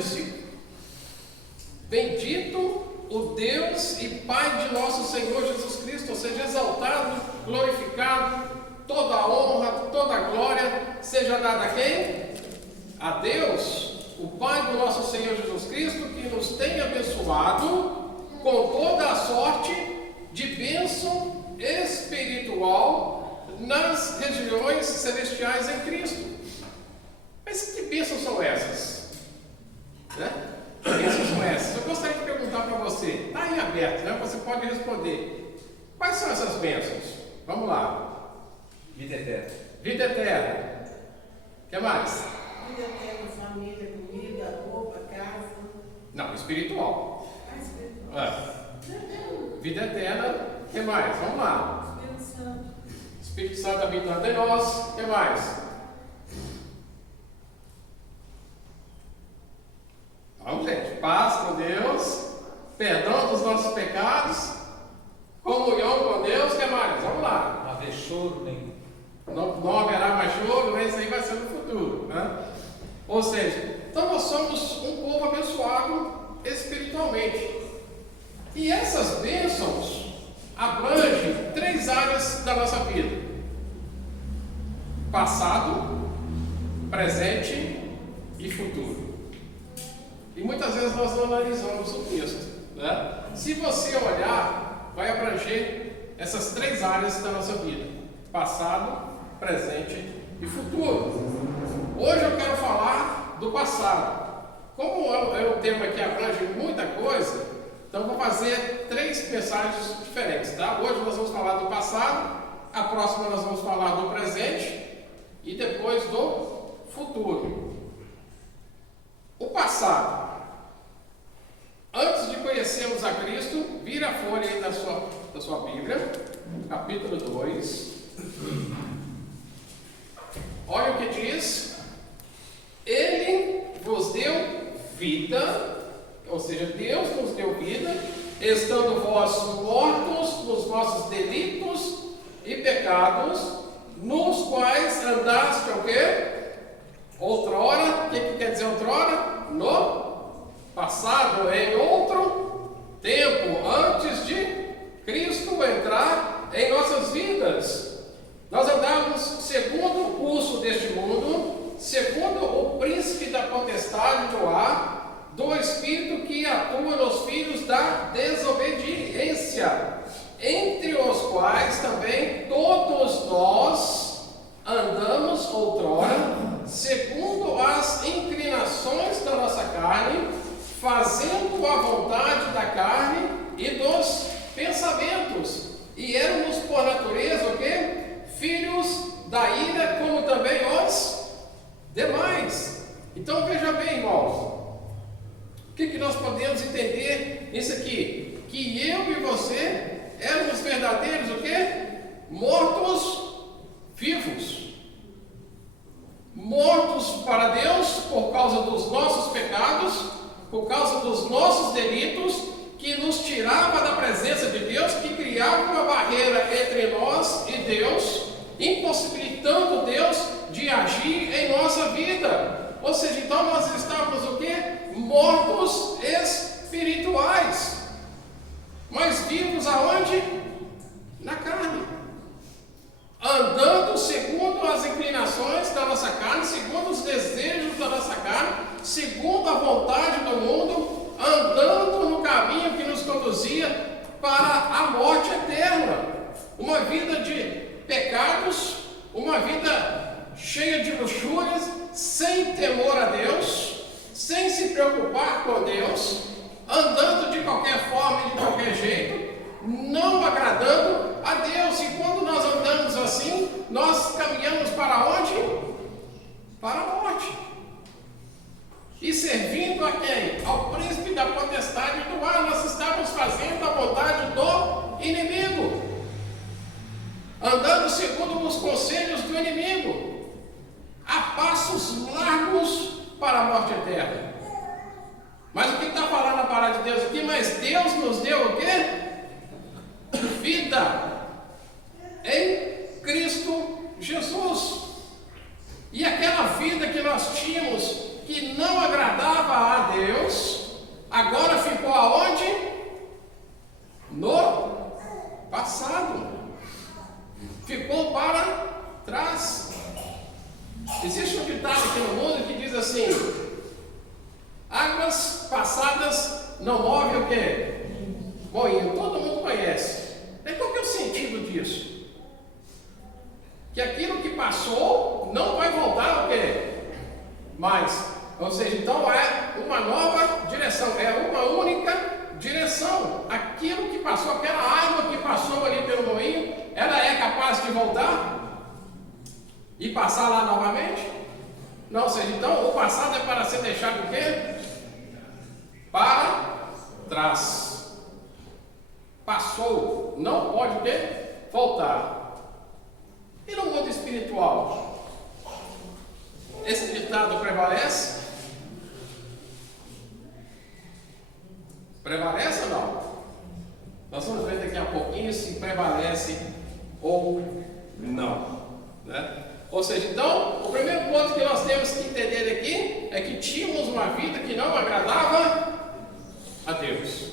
versículo. Bendito o Deus e Pai de nosso Senhor Jesus Cristo, ou seja, exaltado, glorificado, toda a honra, toda a glória seja dada a quem? A Deus, o Pai do nosso Senhor Jesus Cristo, que nos tem abençoado com toda a sorte de bênção espiritual nas regiões celestiais em Cristo. Mas que bênçãos são essas? Né? Que bênçãos são essas? Eu gostaria de perguntar para você, está aí aberto, né? Você pode responder. Quais são essas bênçãos? Vamos lá. Vida eterna. Vida eterna. O que mais? Vida eterna, família, comida, roupa, casa. Não, espiritual. Espiritual. Vida eterna. O que mais? Vamos lá. Espírito Santo. Espírito Santo habitando em nós. O que mais? Vamos, gente. Paz com Deus. Perdão dos nossos pecados. Comunhão com Deus. O que mais? Vamos lá. Não haver choro nem. Não haverá mais choro, né? Isso aí vai ser no futuro, né? Ou seja, então nós somos um povo abençoado espiritualmente. E essas bênçãos abrangem 3 áreas da nossa vida: passado, presente e futuro. E muitas vezes nós não analisamos o texto, né? Se você olhar, vai abranger essas 3 áreas da nossa vida: passado, presente e futuro. Hoje eu quero falar do passado. Como é um tema que abrange muita coisa, então vou fazer 3 mensagens diferentes, tá? Hoje nós vamos falar do passado, a próxima nós vamos falar do presente e depois do futuro. O passado. Antes de conhecermos a Cristo, vira a folha aí da sua Bíblia, capítulo 2. Olha o que diz: Ele vos deu vida, ou seja, Deus nos deu vida, estando vós mortos nos vossos delitos e pecados, nos quais andaste o quê? Outrora. O que quer dizer outrora? No passado, em outro tempo, antes de Cristo entrar em nossas vidas. Nós andávamos segundo o curso deste mundo, segundo o príncipe da potestade do ar, do espírito que atua nos filhos da desobediência, entre os quais também todos nós andamos outrora, segundo as inclinações da nossa carne, fazendo a vontade da carne e dos pensamentos, e éramos por natureza o quê? Filhos da ira, como também os demais. Então veja bem, irmãos, o que nós podemos entender nisso aqui? Que eu e você éramos verdadeiros o quê? Mortos vivos. Mortos para Deus por causa dos nossos pecados, por causa dos nossos delitos, que nos tirava da presença de Deus, que criava uma barreira entre nós e Deus, impossibilitando Deus de agir em nossa vida. Ou seja, então nós estávamos o quê? Mortos espirituais, mas vivos aonde? Na carne, andando segundo as inclinações da nossa carne, segundo os desejos da nossa carne, segundo a vontade do mundo, andando no caminho que nos conduzia para a morte eterna. Uma vida de pecados, uma vida cheia de luxúrias, sem temor a Deus, sem se preocupar com Deus, andando de qualquer forma e de qualquer jeito, não agradando a Deus. E quando nós andamos assim, nós caminhamos para onde? Para a morte. E servindo a quem? Ao príncipe da potestade do ar. Nós estávamos fazendo a vontade do inimigo, andando segundo os conselhos do inimigo, a passos largos para a morte eterna. Mas o que está falando a palavra de Deus aqui? Mas Deus nos deu o quê? Vida em Cristo Jesus. E aquela vida que nós tínhamos, que não agradava a agora ficou aonde? No passado. Ficou para trás. Existe um ditado aqui no mundo que diz assim: águas passadas não movem o quê? Moinho. Todo mundo conhece. E qual que é o sentido disso? Que aquilo que passou não vai voltar o quê? Mais. Ou seja, então é uma nova direção, é uma única direção. Aquilo que passou, aquela água que passou ali pelo moinho, ela é capaz de voltar e passar lá novamente? Não, ou seja, então o passado é para ser deixado o quê? Para trás. Passou, não pode o quê? Voltar. E no mundo espiritual? Esse ditado prevalece? Prevalece ou não? Nós vamos ver daqui a pouquinho se prevalece ou não, né? Ou seja, então, o primeiro ponto que nós temos que entender aqui é que tínhamos uma vida que não agradava a Deus.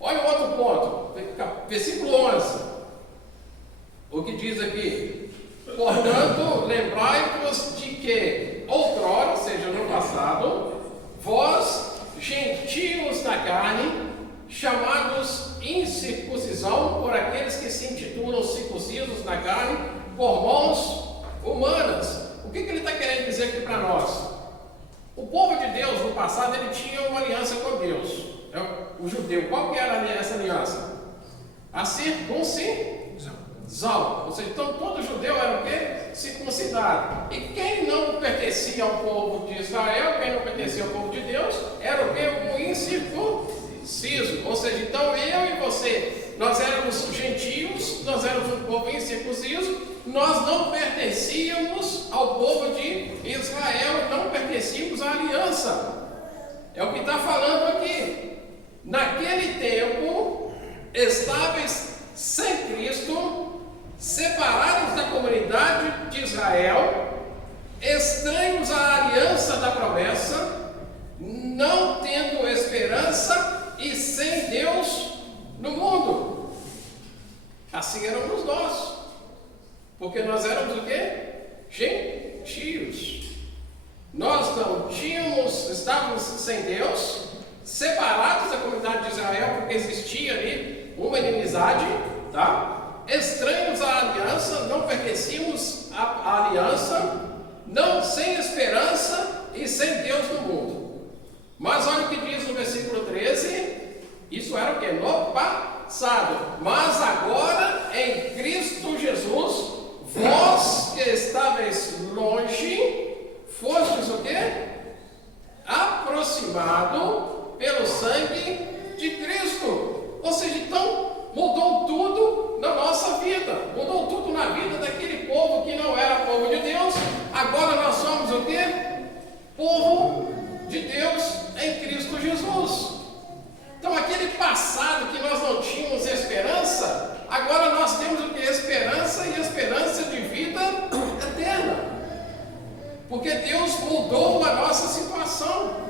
Olha o outro ponto, versículo 11. O que diz aqui? Portanto, lembrai-vos de que outrora, ou seja, no passado, vós, gentios da carne, chamados incircuncisão por aqueles que se intitulam circuncisos na carne, por mãos humanas. O que ele está querendo dizer aqui para nós? O povo de Deus no passado, ele tinha uma aliança com Deus. O judeu, qual que era essa aliança? A circuncisão. Ou seja, então todo judeu era o quê? Circuncidado. E quem não pertencia ao povo de Israel, quem não pertencia ao povo de Deus, era o quê? O incircunciso. Ou seja, então eu e você, nós éramos gentios, nós éramos um povo incircunciso, nós não pertencíamos ao povo de Israel, não pertencíamos à aliança. É o que está falando aqui. Naquele tempo, estáveis sem Cristo, separados da comunidade de Israel, estranhos à aliança da promessa, não tendo esperança e sem Deus no mundo. Assim éramos nós, porque nós éramos o quê? Gentios. Nós não tínhamos, estávamos sem Deus, separados da comunidade de Israel, porque existia ali uma inimizade, tá? Estranhos à aliança, não pertencíamos à aliança, não, sem esperança e sem Deus no mundo. Mas olha o que diz no versículo 13, isso era o que? No passado. Mas agora, em Cristo Jesus, vós que estáveis longe, fostes o quê? Aproximado pelo sangue de Cristo. Ou seja, então mudou tudo na nossa vida, mudou tudo na vida daquele povo que não era povo de Deus. Agora nós somos o quê? Povo de Deus em Cristo Jesus. Então aquele passado que nós não tínhamos esperança, agora nós temos o que? Esperança, e esperança de vida eterna. Porque Deus mudou a nossa situação.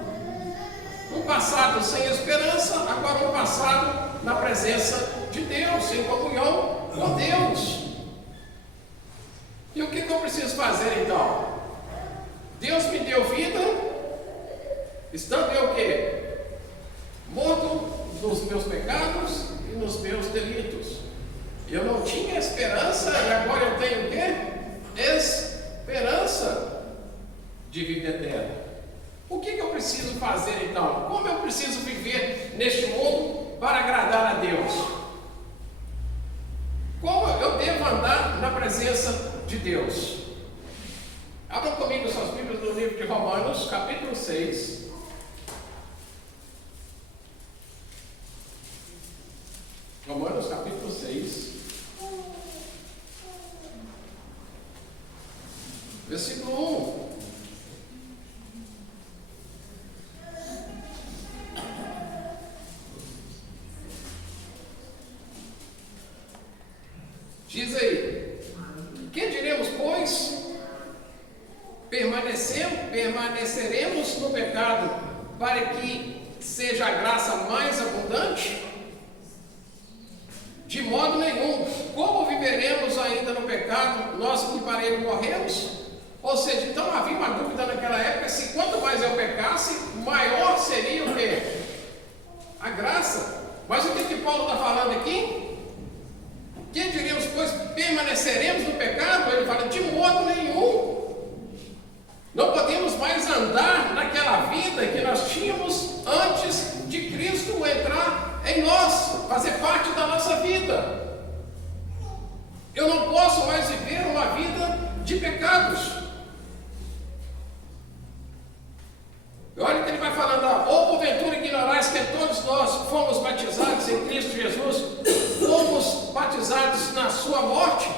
Um passado sem esperança, agora um passado na presença de Deus, em comunhão com Deus. E o que eu preciso fazer então? Deus me deu vida, estando eu o quê? Morto nos meus pecados e nos meus delitos. Eu não tinha esperança e agora eu tenho o quê? Esperança de vida eterna. O que eu preciso fazer então? Como eu preciso viver neste mundo para agradar a Deus? Como eu devo andar na presença de Deus? Abram comigo suas Bíblias no livro de Romanos, capítulo 6. Romanos, capítulo 6. Versículo 1. Diz aí: que diremos, pois? Permaneceremos no pecado para que seja a graça mais abundante? De modo nenhum. Como viveremos ainda no pecado, nós que para ele morremos? Ou seja, então havia uma dúvida naquela época, se quanto mais eu pecasse, maior seria o quê? A graça. Mas o que Paulo está falando aqui? Que diríamos, pois permaneceremos no pecado? Ele fala, de modo nenhum. Não podemos mais andar naquela vida que nós tínhamos antes de Cristo entrar em nós, fazer parte da nossa vida. Eu não posso mais viver uma vida de pecados. Olha que ele vai falando, ou porventura ignorais que todos nós fomos batizados em Cristo Jesus, fomos batizados na sua morte.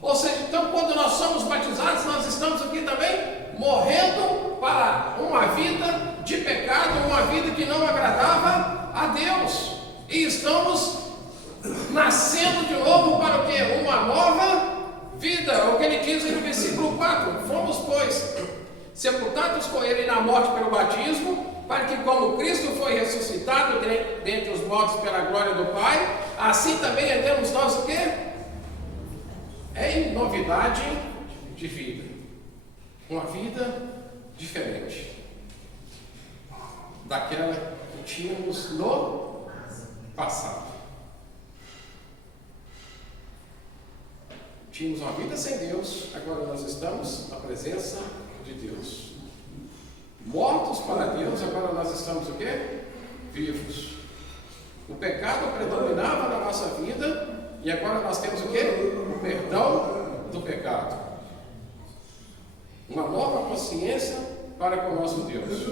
Ou seja, então quando nós somos batizados, nós estamos aqui também morrendo para uma vida de pecado, uma vida que não agradava a Deus. E estamos nascendo de novo para o quê? Uma nova vida. O que ele diz no versículo 4, fomos, pois, sepultados com ele na morte pelo batismo, para que como Cristo foi ressuscitado dentre os mortos pela glória do Pai, assim também andemos nós o quê? Em novidade de vida. Uma vida diferente daquela que tínhamos no passado. Tínhamos uma vida sem Deus, agora nós estamos na presença de Deus. Mortos para Deus, agora nós estamos o quê? Vivos. O pecado predominava na nossa vida e agora nós temos o quê? O perdão do pecado. Uma nova consciência para com o nosso Deus.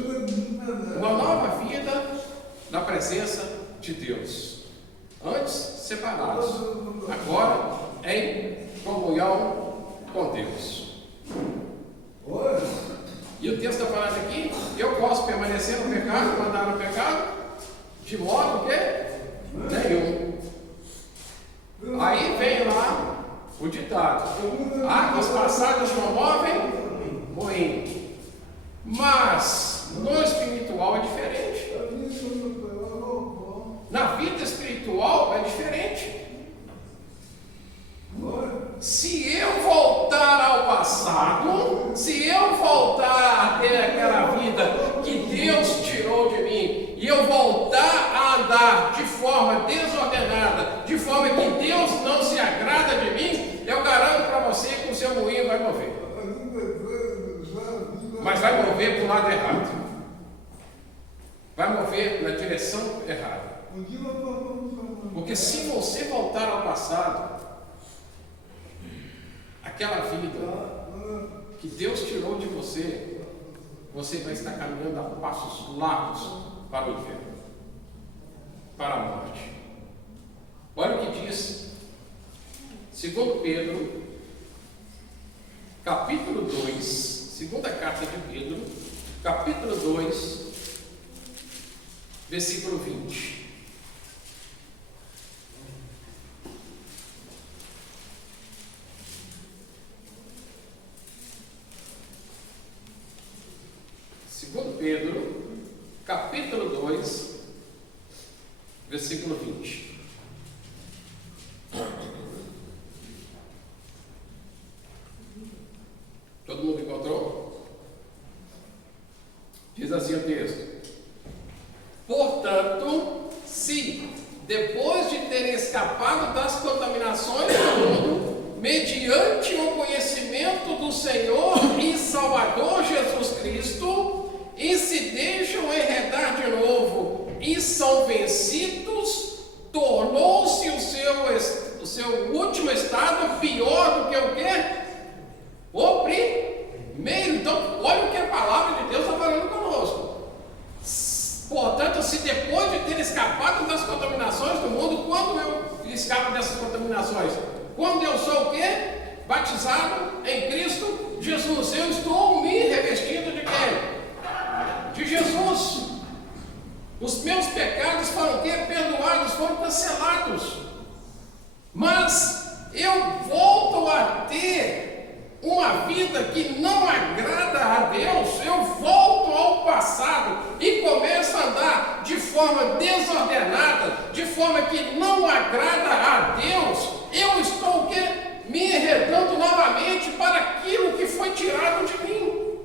Uma nova vida na presença de Deus. Antes separados, agora em comunhão com Deus. E o texto está falando aqui, eu posso permanecer no pecado, andar no pecado, de modo que nenhum. Aí vem lá o ditado, águas passadas não movem moinho. Mas no espiritual é diferente. Na vida espiritual é diferente. Se eu voltar ao passado, se eu voltar a ter aquela vida que Deus tirou de mim, e eu voltar a andar de forma desordenada, de forma que Deus não se agrada de mim, eu garanto para você que o seu moinho vai mover. Mas vai mover para o lado errado. Vai mover na direção errada. Porque se você voltar ao passado, aquela vida que Deus tirou de você, você vai estar caminhando a passos largos para o inferno, para a morte. Olha o que diz 2 Pedro, capítulo 2, segunda carta de Pedro, capítulo 2, versículo 20. Segundo Pedro, capítulo 2, versículo 20. Todo mundo encontrou? Diz assim o texto: portanto, se depois de terem escapado das contaminações do mundo, mediante o conhecimento do Senhor e Salvador Jesus Cristo, e se deixam enredar de novo e são vencidos, tornou-se o seu último estado pior do que o quê? O primeiro. Então, olha o que a palavra de Deus está falando conosco. Portanto, se depois de ter escapado das contaminações do mundo, quando eu escapo dessas contaminações? Quando eu sou o quê? Batizado em Cristo Jesus. Eu estou me revestindo de quem? De Jesus. Os meus pecados foram o quê? Perdoados, foram cancelados. Mas eu volto a ter uma vida que não agrada a Deus. Eu volto ao passado e começo forma desordenada, de forma que não agrada a Deus, eu estou o quê? Me enredando novamente para aquilo que foi tirado de mim.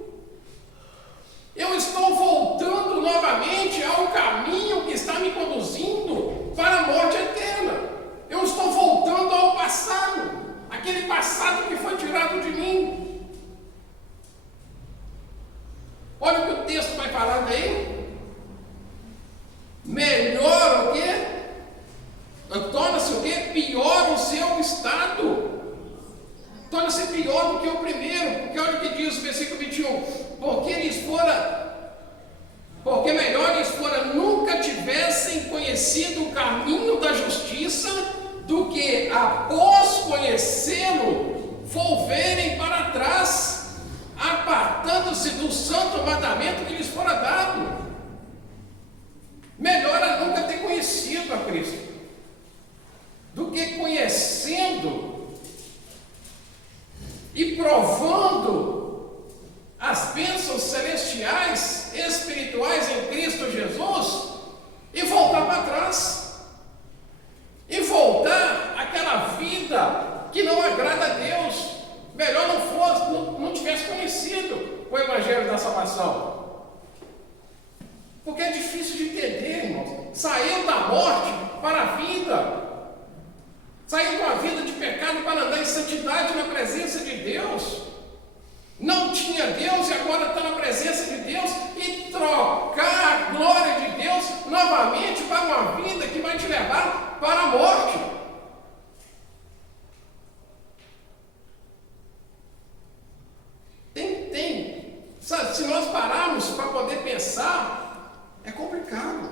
Eu estou voltando novamente ao caminho que está me conduzindo para a morte eterna. Eu estou voltando ao passado, aquele passado que foi tirado de mim. Olha o que o texto vai falando aí. Melhor o quê? Torna-se o quê? Pior o seu estado. Torna-se pior do que o primeiro. Porque olha o que diz o versículo 21. Porque melhor lhes fora nunca tivessem conhecido o caminho da justiça, do que após conhecê-lo, volverem para trás, apartando-se do santo mandamento que lhes fora dado. Melhor é nunca ter conhecido a Cristo, do que conhecendo e provando as bênçãos celestiais, espirituais em Cristo Jesus, e voltar para trás, e voltar àquela vida que não agrada a Deus. Melhor não tivesse conhecido o Evangelho da salvação, porque é difícil de entender, irmãos. Saiu da morte para a vida, saiu de uma vida de pecado para andar em santidade na presença de Deus. Não tinha Deus e agora está na presença de Deus, e trocar a glória de Deus novamente para uma vida que vai te levar para a morte. Sabe, se nós pararmos para poder pensar, é complicado.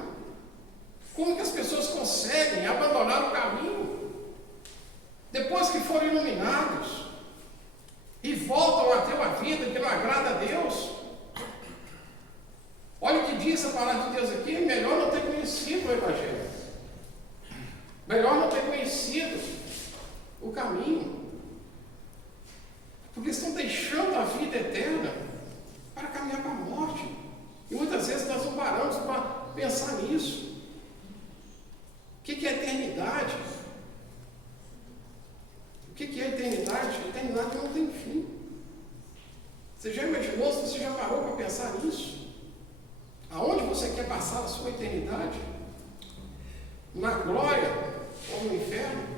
Como que as pessoas conseguem abandonar o caminho depois que foram iluminados e voltam a ter uma vida que não agrada a Deus? Olha o que diz a palavra de Deus aqui: melhor não ter conhecido o Evangelho, melhor não ter conhecido o caminho, porque estão deixando a vida eterna para caminhar para a morte. E muitas vezes nós não paramos para pensar nisso. O que é eternidade? O que é eternidade? Eternidade não tem fim. Você já imaginou, se você já parou para pensar nisso? Aonde você quer passar a sua eternidade? Na glória ou no inferno?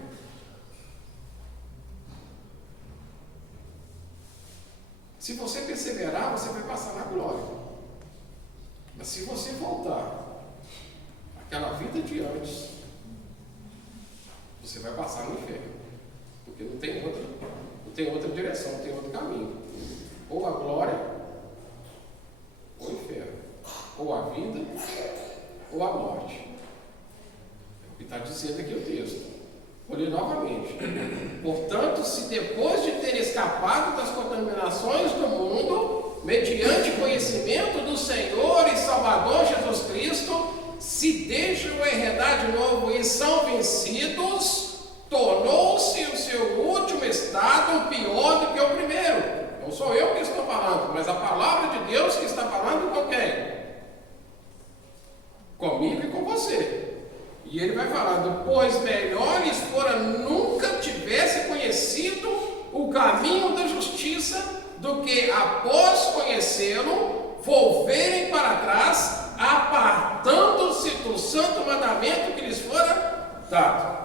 Se você perseverar, você vai passar na glória. Mas se você voltar àquela vida de antes, você vai passar no inferno. Porque não tem outra direção, não tem outro caminho. Ou a glória, ou o inferno. Ou a vida, ou a morte. É o que está dizendo aqui o texto. Vou ler novamente. Portanto, se depois de ter escapado das contaminações do mundo, mediante conhecimento do Senhor e Salvador Jesus Cristo, se deixam enredar de novo e são vencidos, tornou-se o seu último estado pior do que o primeiro. Não sou eu que estou falando, mas a palavra de Deus que está falando com quem? Comigo e com você. E ele vai falando: pois melhor lhes fora nunca tivesse conhecido o caminho da justiça, do que após conhecê-lo, volverem para trás, apartando-se do santo mandamento que lhes fora dado.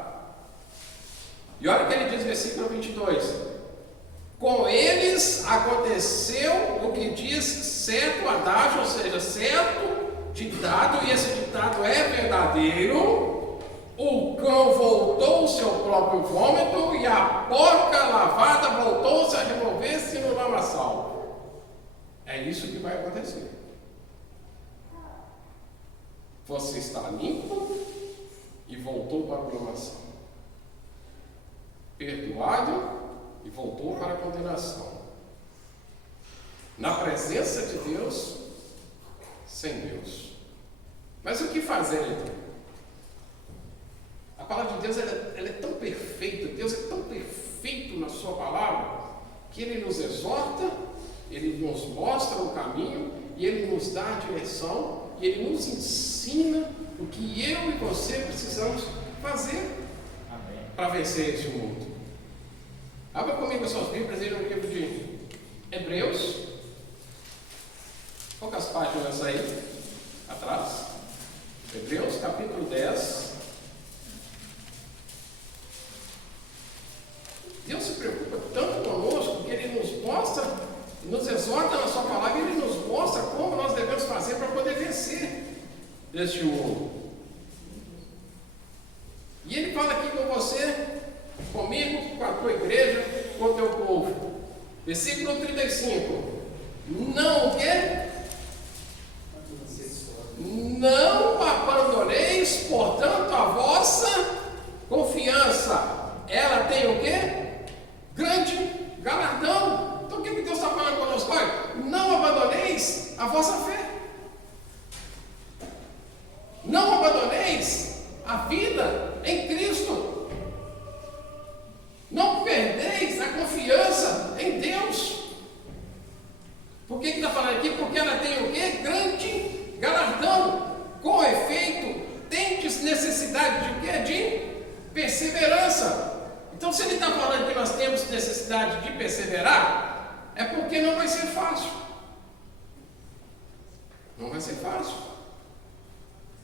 E olha o que ele diz no versículo 22. Com eles aconteceu o que diz certo adágio, ou seja, certo ditado, e esse ditado é verdadeiro: o cão voltou ao seu próprio vômito, e a porca lavada voltou-se a revolver-se no lamaçal. É isso que vai acontecer. Você está limpo e voltou para a lamaçal, perdoado e voltou para a condenação, na presença de Deus, sem Deus. Mas o que fazer então? A palavra de Deus ela é tão perfeita, Deus é tão perfeito na sua palavra, que Ele nos exorta, Ele nos mostra o caminho, e Ele nos dá a direção, e Ele nos ensina o que eu e você precisamos fazer para vencer esse mundo. Abra comigo as suas Bíblias aí no livro de Hebreus. Poucas páginas aí atrás. Hebreus capítulo 10. Deus se preocupa tanto conosco que Ele nos mostra, nos exorta na sua palavra, e Ele nos mostra como nós devemos fazer para poder vencer este mundo. E Ele fala aqui com você, comigo, com a tua igreja, com o teu povo. Versículo 35. Não o quê? Não abandoneis, portanto, a vossa confiança. Ela tem o quê? Grande galardão. Então o que Deus está falando conosco? Olha, não abandoneis a vossa fé. Não abandoneis a vida em Cristo. Não perdeis a confiança em Deus. Por que está falando aqui? Porque ela tem o quê? Grande galardão. Com efeito, tendes necessidade de quê? De perseverança. Então, se ele está falando que nós temos necessidade de perseverar, é porque não vai ser fácil. Não vai ser fácil.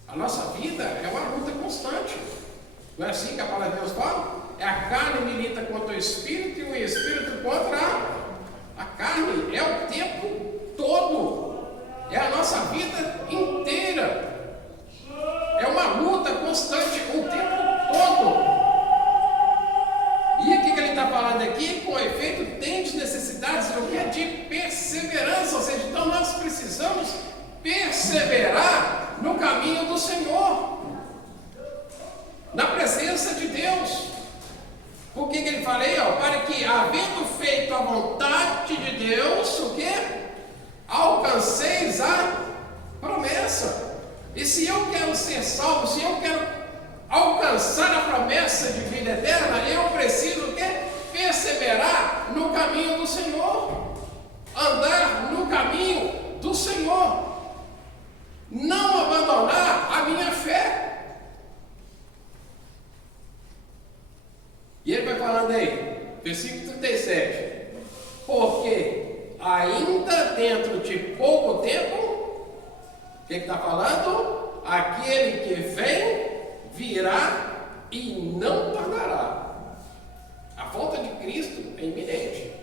A nossa vida é uma luta constante. Não é assim que a palavra de Deus fala? É a carne milita contra o Espírito e o Espírito contra a carne. É o tempo todo. É a nossa vida inteira. É uma luta constante o tempo todo. E o que ele está falando aqui? Com efeito, tendes necessidades de perseverança. Ou seja, então nós precisamos perseverar no caminho do Senhor, na presença de Deus. Por que ele fala aí? Para que, havendo feito a vontade de Deus, o quê? Alcanceis a promessa. E se eu quero ser salvo, se eu quero alcançar a promessa de vida eterna, eu preciso o quê? Perseverar no caminho do Senhor, andar no caminho do Senhor, não abandonar a minha fé. E ele vai falando aí, versículo 37, porque ainda dentro de pouco tempo, o que está falando? Aquele que vem virá e não tardará. A volta de Cristo é iminente.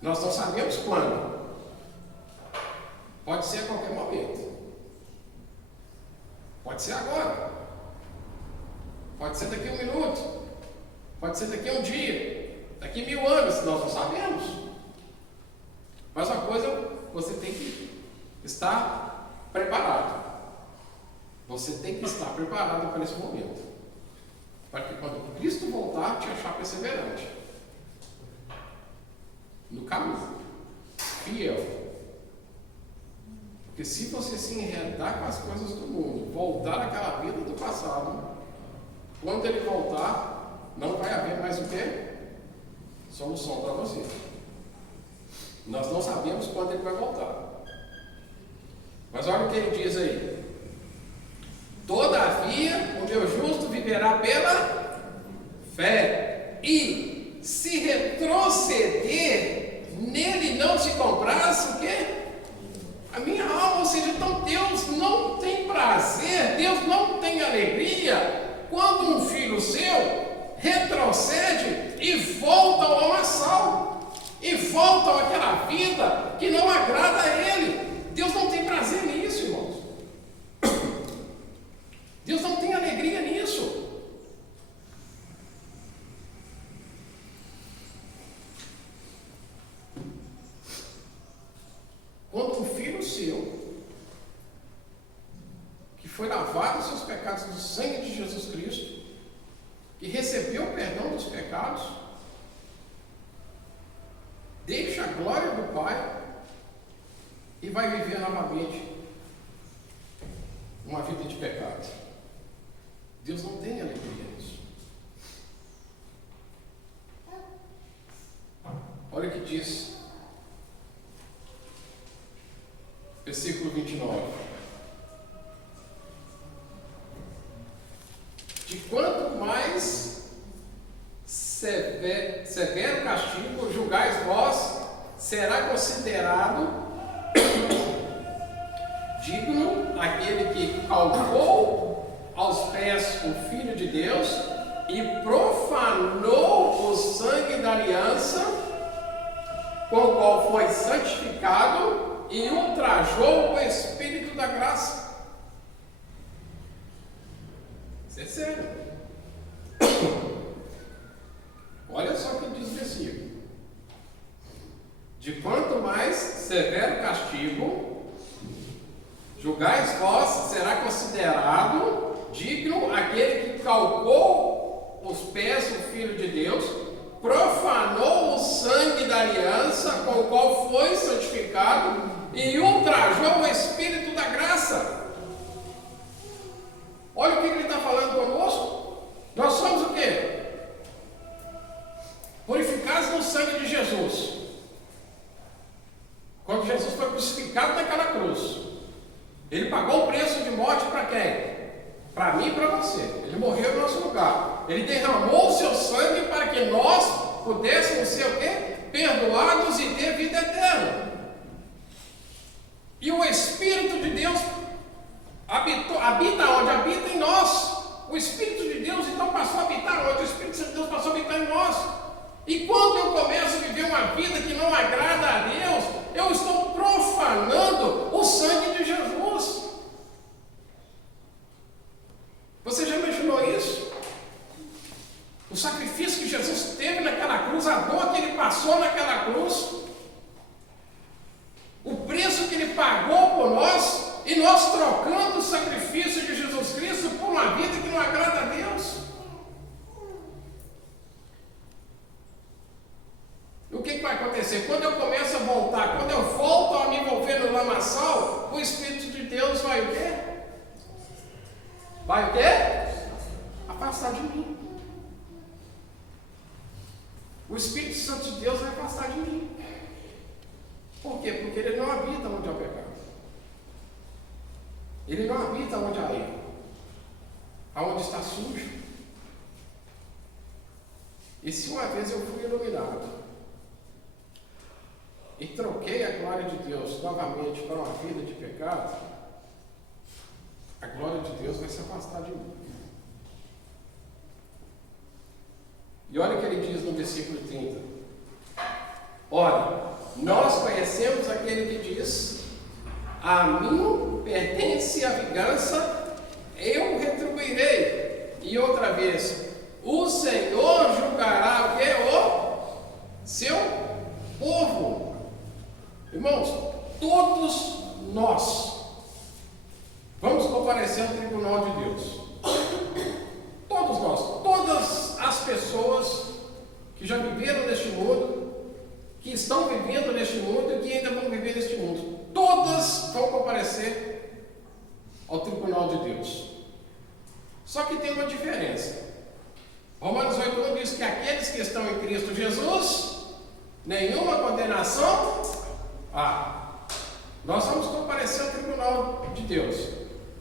Nós não sabemos quando. Pode ser a qualquer momento. Pode ser agora. Pode ser daqui a 1 minuto. Pode ser daqui a 1 dia. Daqui a 1000 anos. Nós não sabemos. Mas uma coisa, você tem que estar preparado. Você tem que estar preparado para esse momento. Para que quando Cristo voltar, te achar perseverante. No caminho. Fiel. Porque se você se enredar com as coisas do mundo, voltar àquela vida do passado, quando ele voltar, não vai haver mais o quê? Solução para você. Nós não sabemos quando ele vai voltar. Mas olha o que ele diz aí. Todavia, o meu justo viverá pela fé. E se retroceder, nele não se compraz o quê? A minha alma. Ou seja, então Deus não tem prazer, Deus não tem alegria quando um filho seu retrocede e volta ao lamaçal, e volta àquela vida que não agrada a ele. Deus não tem prazer nisso, irmãos. Deus não tem alegria nisso. Quando um filho seu, que foi lavado os seus pecados no sangue de Jesus Cristo, e recebeu o perdão dos pecados, deixa a glória do Pai e vai viver novamente uma vida de pecado. Deus não tem alegria nisso. Olha o que diz versículo 29. De quanto mais severo castigo julgais vós, será considerado digno aquele que calcou aos pés o Filho de Deus e profanou o sangue da aliança, com o qual foi santificado, e ultrajou o Espírito da graça. Isso é sério. Olha só o que diz o versículo. De quanto mais severo castigo julgais vós, será considerado digno aquele que calcou os pés do Filho de Deus, profanou o sangue da aliança, com o qual foi santificado, e ultrajou o Espírito da graça. Olha o que ele está falando conosco. Nós somos o quê? Purificados no sangue de Jesus. Quando Jesus foi crucificado naquela cruz, ele pagou o preço de morte para quem? Para mim e para você. Ele morreu em nosso lugar. Ele derramou o seu sangue para que nós pudéssemos ser o quê? Perdoados e ter vida eterna. E o Espírito de Deus habita onde? Habita em nós. O Espírito de Deus então passou a habitar onde? O Espírito de Deus passou a habitar em nós. E quando eu começo a viver uma vida que não agrada a Deus, eu estou profanando o sangue de Jesus. Você já imaginou isso? O sacrifício que Jesus teve naquela cruz, a dor que ele passou naquela cruz, o preço que ele pagou por nós, e nós trocando o sacrifício de Jesus Cristo por uma vida que não agrada a Deus. O que vai acontecer? Quando eu começo a voltar, quando eu volto a me envolver no lamaçal, o Espírito de Deus vai o quê? Vai o quê? Afastar de mim. O Espírito Santo de Deus vai afastar de mim. Por quê? Porque ele não habita onde há pecado. Ele não habita onde há erro. Aonde está sujo. E se uma vez eu fui iluminado e troquei a glória de Deus novamente para uma vida de pecado, a glória de Deus vai se afastar de mim. E olha o que ele diz no versículo 30. Ora, nós conhecemos aquele que diz: a mim pertence a vingança, eu retribuirei. E outra vez, o Senhor julgará o quê? O seu povo. Irmãos, todos nós vamos comparecer ao tribunal de Deus. Todos nós, todas as pessoas que já viveram neste mundo, que estão vivendo neste mundo e que ainda vão viver neste mundo, todas vão comparecer ao tribunal de Deus. Só que tem uma diferença. Romanos 8:1 diz que aqueles que estão em Cristo Jesus, nenhuma condenação há. Nós vamos comparecer ao tribunal de Deus,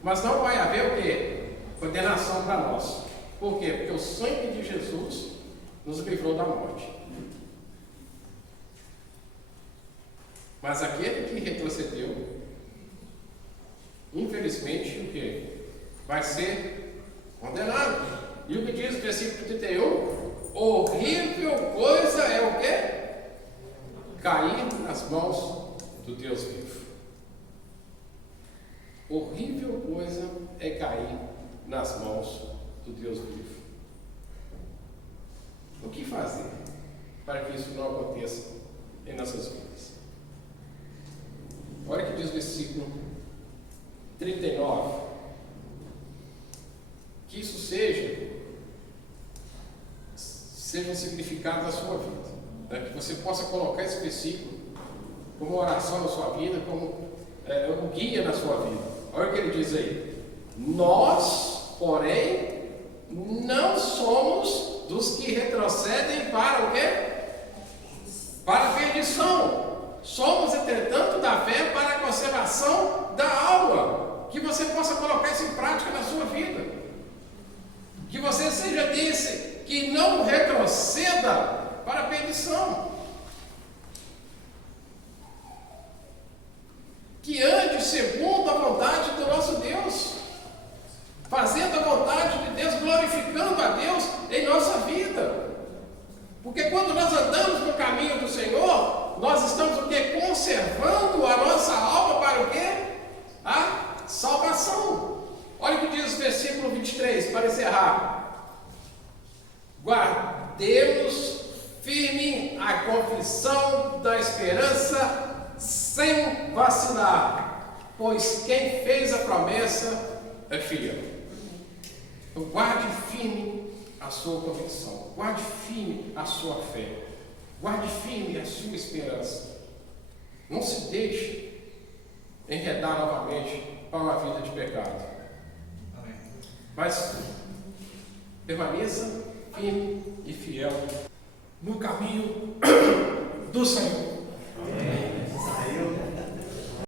mas não vai haver o quê? Condenação para nós. Por quê? Porque o sangue de Jesus nos livrou da morte. Mas aquele que retrocedeu, infelizmente, o quê? Vai ser condenado. E o que diz o versículo 31? Horrível coisa é o quê? Cair nas mãos do Deus vivo. Horrível coisa é cair nas mãos do Deus vivo. O que fazer para que isso não aconteça em nossas vidas? Olha o que diz o versículo 39. Que isso seja um significado da sua vida, né? Que você possa colocar esse versículo como oração na sua vida, como um guia na sua vida. Olha o que ele diz aí: nós, porém, não somos dos que retrocedem para o quê? Para a perdição. Somos, entretanto, da fé para a conservação da alma. Que você possa colocar isso em prática na sua vida. Que você seja desse que não retroceda para a perdição. Que ande segundo a vontade do nosso Deus. Fazendo a vontade de Deus, glorificando a Deus em nossa vida. Porque quando nós andamos no caminho do Senhor, nós estamos o quê? Conservando a nossa alma para o quê? A salvação. Olha o que diz o versículo 23, para encerrar. Guardemos firme a confissão da esperança sem vacilar, pois quem fez a promessa é fiel. Então guarde firme a sua convicção, guarde firme a sua fé, guarde firme a sua esperança. Não se deixe enredar novamente para uma vida de pecado. Amém. Mas permaneça firme e fiel no caminho do Senhor.